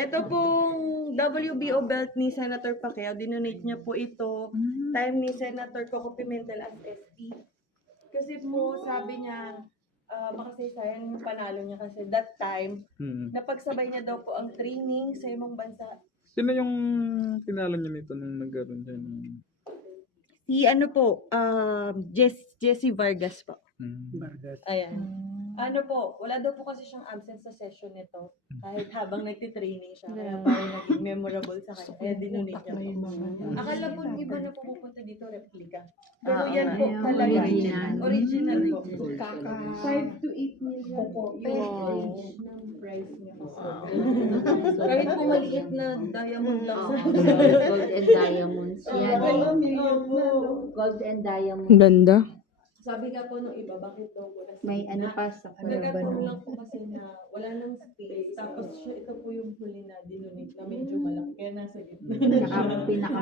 Ito pong WBO belt ni Senator Pacquiao, dinonate niya po ito time ni Senator Coco Pimentel as SP. Kasi po sabi niya, makasaysayan yung panalo niya kasi that time, napagsabay niya daw po ang training sa ibang bansa. Sino yung tinalo niya nito nung nagkaroon siya ng... Si ano po, Jesse Vargas po. Vargas. Ayan. Ano po, wala daw po kasi siyang absence sa session nito. Kahit habang nagtitraining siya. Kaya parang naging memorable sa kanya. Kaya dinonate niya po. Akala po ng iba na pupunta dito, replica. Pero yan po talaga. Original po. 5 to 8 million po. Wow. Ng price niya. Kahit po maliit na diamond lang. Gold and diamonds. Yan. Gold and diamonds. Ganda. Sabi nga po nung iba, bakit daw wala sa May ano pa sa nagkataon lang po kasi na wala nang space. Tapos siya, ito po yung huli na dinonate na medyo malaki. Kaya nasa gitna. Pinaka